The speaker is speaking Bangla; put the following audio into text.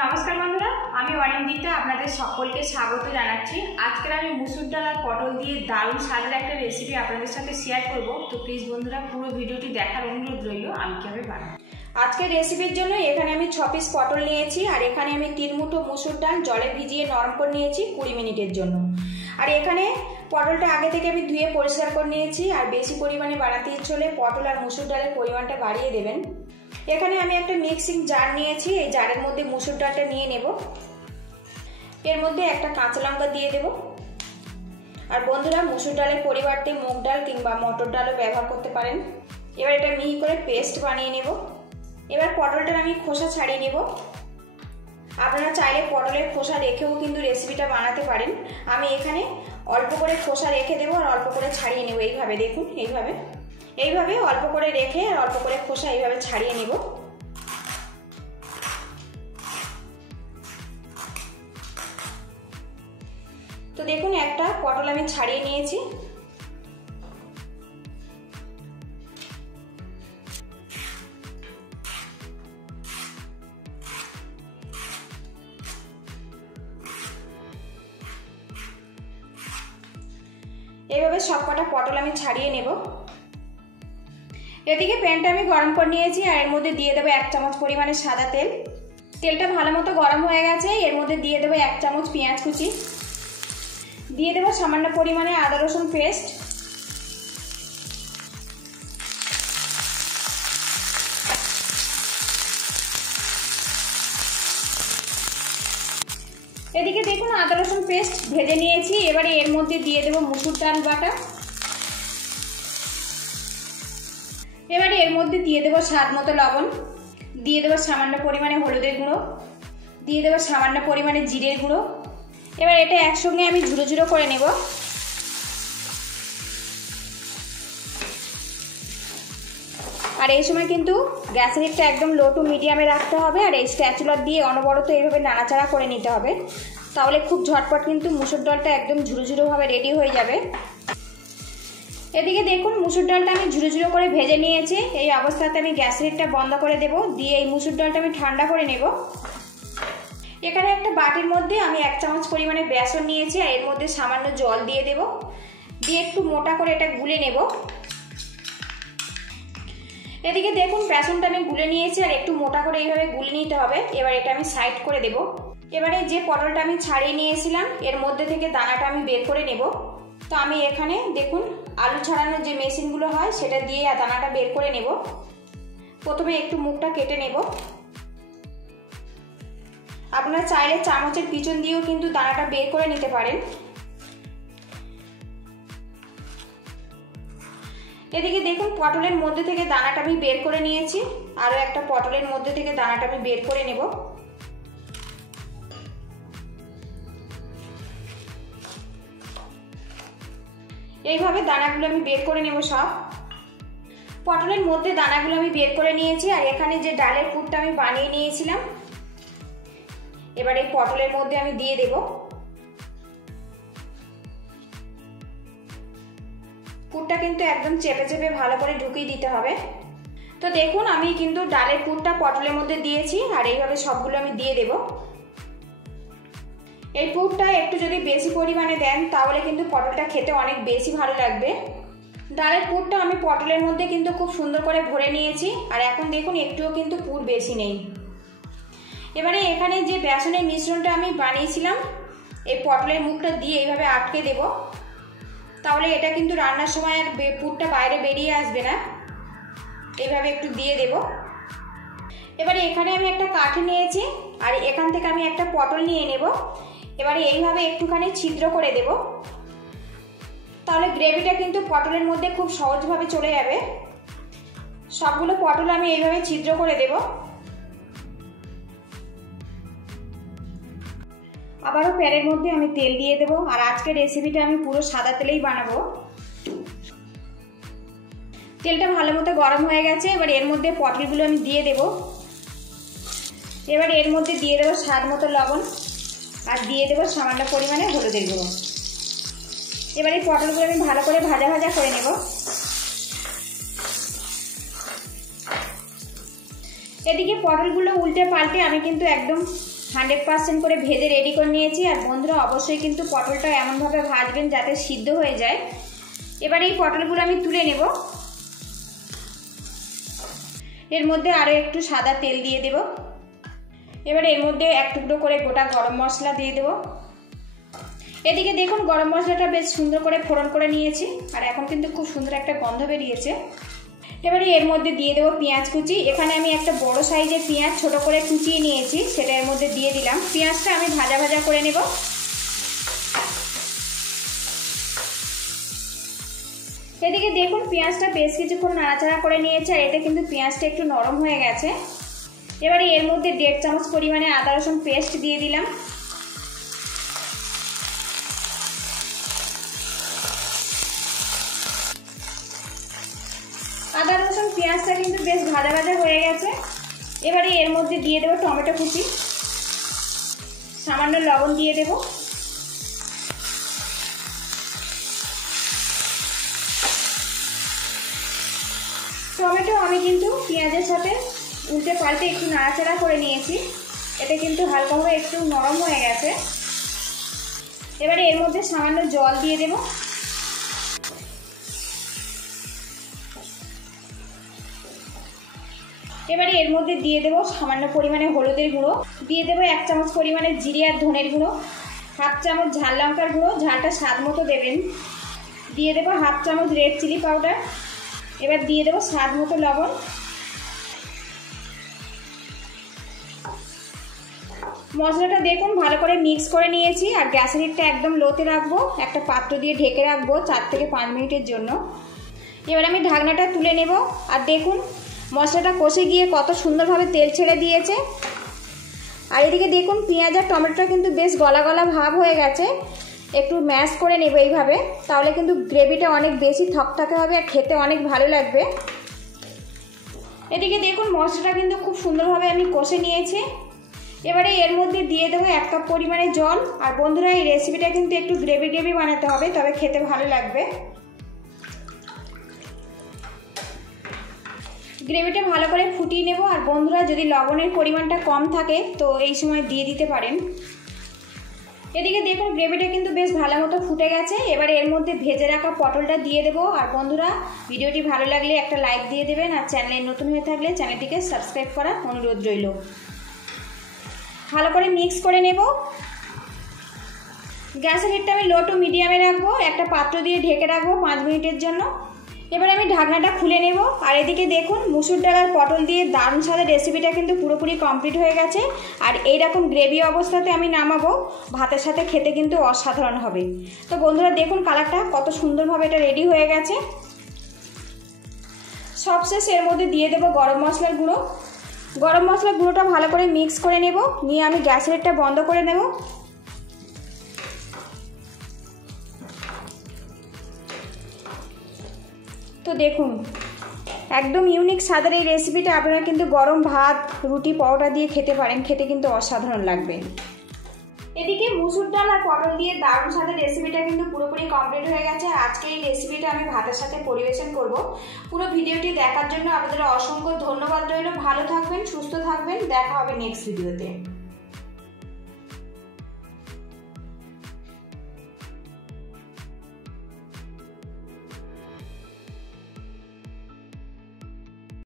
নমস্কার বন্ধুরা, আমি অরিন্দিতা আপনাদের সকলকে স্বাগত জানাচ্ছি। আজকে আমি মুসুর ডাল আর পটল দিয়ে দারুণ স্বাদের একটা রেসিপি আপনাদের সাথে শেয়ার করব। তো প্লিজ বন্ধুরা পুরো ভিডিওটি দেখার অনুরোধ রইল আমি কিভাবে বানাই। আজকের রেসিপির জন্য এখানে আমি 6 পিস পটল নিয়েছি আর এখানে আমি 3 মুঠো মুসুর ডাল জলে ভিজিয়ে নরম করে নিয়েছি 20 মিনিটের জন্য। আর এখানে পটলটা আগে থেকে আমি ধুয়ে পরিষ্কার করে নিয়েছি। আর বেশি পরিমাণে বানাতে ইচ্ছে হলে পটল আর মুসুর ডালের পরিমাণটা বাড়িয়ে দেবেন। এখানে আমি একটা মিক্সিং জার নিয়েছি, এই জারের মধ্যে মুসুর ডালটা নিয়ে নেব। এর মধ্যে একটা কাঁচা লঙ্কা দিয়ে দেব। আর বন্ধুরা, মুসুর ডালের পরিবর্তে মুগ ডাল কিংবা মটর ডালও ব্যবহার করতে পারেন। এবার এটা মিহি করে পেস্ট বানিয়ে নেব। এবার পটলটার আমি খোসা ছাড়িয়ে নেব। আপনারা চাইলে পটলের খোসা রেখেও কিন্তু রেসিপিটা বানাতে পারেন। আমি এখানে অল্প করে খোসা রেখে দেবো আর অল্প করে ছাড়িয়ে নেব। এইভাবে দেখুন, এইভাবে অল্প করে রেখে আর অল্প করে খোসা এইভাবে ছাড়িয়ে নেব। তো দেখুন, একটা পটল আমি ছাড়িয়ে নিয়েছি। এইভাবে সবকটা পটল আমি ছাড়িয়ে নেব। এদিকে প্যানটা আমি গরম করে নিয়েছি আর এর মধ্যে দিয়ে দেবো 1 চামচ পরিমাণে সাদা তেল। তেলটা ভালো মতো গরম হয়ে গেছে। এর মধ্যে দিয়ে দেবো 1 চামচ পেঁয়াজ কুচি, দিয়ে দেবো সামান্য পরিমাণে আদা রসুন পেস্ট, এদিকে দেখুন আদা রসুন পেস্ট ভেজে নিয়েছি। এবারে এর মধ্যে দিয়ে দেবো মুসুর ডাল বাটা। এবারে এর মধ্যে দিয়ে দেবো স্বাদ মতো লবণ, দিয়ে দেবো সামান্য পরিমাণে হলুদের গুঁড়ো, দিয়ে দেবো সামান্য পরিমাণে জিরের গুঁড়ো। এবার এটা একসঙ্গে আমি ঝুড়ো ঝুড়ো করে নেব। আর এই সময় কিন্তু গ্যাসের হিটটা একদম লো টু মিডিয়ামে রাখতে হবে। আর এই স্প্যাচুলা দিয়ে অনবরত এইভাবে নাড়াচাড়া করে নিতে হবে, তাহলে খুব ঝটপট কিন্তু মুসুর ডালটা একদম ঝুড়ো ঝুড়োভাবে রেডি হয়ে যাবে। এদিকে দেখুন মুসুর ডালটা আমি ঝুড়ো ঝুড়ো করে ভেজে নিয়েছি। এই অবস্থাতে আমি গ্যাসের হিটটা বন্ধ করে দেব, দিয়ে এই মুসুর ডালটা আমি ঠান্ডা করে নেব। এখানে একটা বাটির মধ্যে আমি 1 চামচ পরিমাণে বেসন নিয়েছি আর এর মধ্যে সামান্য জল দিয়ে দেব, দিয়ে একটু মোটা করে এটা গুলে নেব। এদিকে দেখুন বেসনটা আমি গুলে নিয়েছি আর একটু মোটা করে এইভাবে গুলে নিতে হবে। এবার এটা আমি সাইড করে দেব। এবারে যে পটলটা আমি ছাড়িয়ে নিয়েছিলাম এর মধ্যে থেকে দানাটা আমি বের করে নেব। তো আমি এখানে দেখুন আলু ছাড়ানোর যে মেশিনগুলো হয় সেটা দিয়ে দানাটা বের করে নেব। প্রথমে একটু মুখটা কেটে নেব। আপনারা চাইলে চামচের পিছন দিয়েও কিন্তু দানাটা বের করে নিতে পারেন। এদিকে দেখুন পটলের মধ্যে থেকে দানাটা আমি বের করে নিয়েছি। আরও একটা পটলের মধ্যে থেকে দানাটা আমি বের করে নেব। এইভাবে দানাগুলো আমি বের করে নেব সব। পটলের মধ্যে দানাগুলো আমি বের করে নিয়েছি। আর এখানে যে ডালের পুরটা আমি বানিয়ে নিয়েছিলাম এবার এই পটলের মধ্যে আমি দিয়ে দেব। পুরটা কিন্তু একদম চেপে চেপে ভালো করে ঢুকিয়ে দিতে হবে। তো দেখুন আমি কিন্তু ডালের পুরটা পটলের মধ্যে দিয়েছি আর এইভাবে সবগুলো আমি দিয়ে দেব। এই পুরটা একটু যদি বেশি পরিমাণে দেন তাহলে কিন্তু পটলটা খেতে অনেক বেশি ভালো লাগবে। ডালের পুরটা আমি পটলের মধ্যে কিন্তু খুব সুন্দর করে ভরে নিয়েছি। আর এখন দেখুন একটুও কিন্তু পুর বেশি নেই। এবারে এখানে যে বেসনের মিশ্রণটা আমি বানিয়েছিলাম এই পটলের মুখটা দিয়ে এইভাবে আটকে দেব, তাহলে এটা কিন্তু রান্নার সময় আর পুরটা বাইরে বেরিয়ে আসবে না। এইভাবে একটু দিয়ে দেব। এবারে এখানে আমি একটা কাঠি নিয়েছি আর এখান থেকে আমি একটা পটল নিয়ে নেব। এবারে এইভাবে একটুখানি ছিদ্র করে দেব, তাহলে গ্রেভিটা কিন্তু পটলের মধ্যে খুব সহজভাবে চলে যাবে। সবগুলো পটল আমি এইভাবে ছিদ্র করে দেব। আবারও প্যানের মধ্যে আমি তেল দিয়ে দেব। আর আজকের রেসিপিটা আমি পুরো সাদা তেলেই বানাবো। তেলটা ভালো মতো গরম হয়ে গেছে। এবার এর মধ্যে পটলগুলো আমি দিয়ে দেব। এবার এর মধ্যে দিয়ে দেবো স্বাদ মতো লবণ আর দিয়ে দেবো সামান্য পরিমাণে হলুদের গুঁড়ো। এবার এই পটলগুলো আমি ভালো করে ভাজা ভাজা করে নেব। এদিকে পটলগুলো উল্টে পাল্টে আমি কিন্তু একদম 100% করে ভেজে রেডি করে নিয়েছি। আর বন্ধুরা অবশ্যই কিন্তু পটলটা এমনভাবে ভাজবেন যাতে সিদ্ধ হয়ে যায়। এবার এই পটলগুলো আমি তুলে নেব। এর মধ্যে আরও একটু সাদা তেল দিয়ে দেব। এবার এর মধ্যে এক টুকরো করে গোটা গরম মশলা দিয়ে দেব। এদিকে দেখুন গরম মশলাটা বেশ সুন্দর করে ফোড়ন করে নিয়েছি, আর এখন কিন্তু খুব সুন্দর একটা গন্ধ বেরিয়েছে। এবারে এর মধ্যে দিয়ে দেবো পেঁয়াজ কুচি। এখানে আমি একটা বড় সাইজের পেঁয়াজ ছোট করে কুচিয়ে নিয়েছি, সেটা এর মধ্যে দিয়ে দিলাম। পেঁয়াজটা আমি ভাজা ভাজা করে নেব। এদিকে দেখুন পেঁয়াজটা বেশ কিছুক্ষণ নাড়াচাড়া করে নিয়েছে, আর এতে কিন্তু পেঁয়াজটা একটু নরম হয়ে গেছে। এবারে এর মধ্যে 1.5 চামচ পরিমাণে আদা রসুন পেস্ট দিয়ে দিলাম। আদা রসুন পেঁয়াজটা কিন্তু বেশ ভাজা ভাজা হয়ে গেছে। এবারে এর মধ্যে দিয়ে দেবো টমেটো কুচি, সামান্য লবণ দিয়ে দেব। টমেটো আমি কিন্তু পেঁয়াজের সাথে উল্টে পাল্টে একটু নাড়াচাড়া করে নিয়েছি, এতে কিন্তু হালকাভাবে একটু নরম হয়ে গেছে। এবারে এর মধ্যে সামান্য জল দিয়ে দেব। এবারে এর মধ্যে দিয়ে দেবো সামান্য পরিমাণে হলুদের গুঁড়ো, দিয়ে দেবো 1 চামচ পরিমাণে জিরে আর ধনের গুঁড়ো, 1/2 চামচ ঝাল লঙ্কার গুঁড়ো, ঝালটা স্বাদ মতো দেবেন। দিয়ে দেবো 1/2 চামচ রেড চিলি পাউডার। এবার দিয়ে দেবো স্বাদ মতো লবণ। মশলাটা দেখুন ভালো করে মিক্স করে নিয়েছি, আর গ্যাসের হিটটা একদম লোতে রাখবো। একটা পাত্র দিয়ে ঢেকে রাখবো 4 থেকে 5 মিনিটের জন্য। এবার আমি ঢাকনাটা তুলে নেব, আর দেখুন মশলাটা কষে গিয়ে কত সুন্দরভাবে তেল ছেড়ে দিয়েছে। আর এদিকে দেখুন পেঁয়াজ আর টমেটোটা কিন্তু বেশ গলা গলা ভাব হয়ে গেছে। একটু ম্যাশ করে নেব এইভাবে, তাহলে কিন্তু গ্রেভিটা অনেক বেশি থকথকে হবে আর খেতে অনেক ভালো লাগবে। এদিকে দেখুন মশলাটা কিন্তু খুব সুন্দরভাবে আমি কষে নিয়েছি। এবারে এর মধ্যে দিয়ে দেবো 1 কাপ পরিমাণে জল। আর বন্ধুরা এই রেসিপিটা কিন্তু একটু গ্রেভি গ্রেভি বানাতে হবে, তবে খেতে ভালো লাগবে। গ্রেভিটা ভালো করে ফুটিয়ে নেব। আর বন্ধুরা যদি লবণের পরিমাণটা কম থাকে তো এই সময় দিয়ে দিতে পারেন। এদিকে দেখুন গ্রেভিটা কিন্তু বেশ ভালো মতো ফুটে গেছে। এবারে এর মধ্যে ভেজে রাখা পটলটা দিয়ে দেবো। আর বন্ধুরা ভিডিওটি ভালো লাগলে একটা লাইক দিয়ে দেবেন, আর চ্যানেলে নতুন হয়ে থাকলে চ্যানেলটিকে সাবস্ক্রাইব করার অনুরোধ রইল। ভালো করে মিক্স করে নেব। গ্যাসের হিটটা আমি লো টু মিডিয়ামে রাখবো, একটা পাত্র দিয়ে ঢেকে রাখবো 5 মিনিটের জন্য। এবার আমি ঢাকনাটা খুলে নেব। আর এদিকে দেখুন মুসুর ডাল আর পটল দিয়ে দারুণ স্বাদের রেসিপিটা কিন্তু পুরোপুরি কমপ্লিট হয়ে গেছে। আর এইরকম গ্রেভি অবস্থাতে আমি নামাবো, ভাতের সাথে খেতে কিন্তু অসাধারণ হবে। তো বন্ধুরা দেখুন কালারটা কত সুন্দরভাবে এটা রেডি হয়ে গেছে। সবশেষ এর মধ্যে দিয়ে দেবো গরম মশলার গুঁড়ো। গরম মশলার গুঁড়োটা ভালো করে মিক্স করে নেব, নিয়ে আমি গ্যাসের হিটটা বন্ধ করে নেব। তো দেখুন একদম ইউনিক স্বাদের এই রেসিপিটা আপনারা কিন্তু গরম ভাত, রুটি, পরোটা দিয়ে খেতে পারেন, খেতে কিন্তু অসাধারণ লাগবে। এদিকে মুসুর ডাল আর পটল দিয়ে দারুণ স্বাদের রেসিপিটা কিন্তু পুরোপুরি কমপ্লিট হয়ে গেছে। আজকে এই রেসিপিটা আমি ভাতের সাথে পরিবেশন করব। পুরো ভিডিওটি দেখার জন্য আপনাদের অসংখ্য ধন্যবাদ রইল। ভালো থাকবেন, সুস্থ থাকবেন, দেখা হবে নেক্সট ভিডিওতে।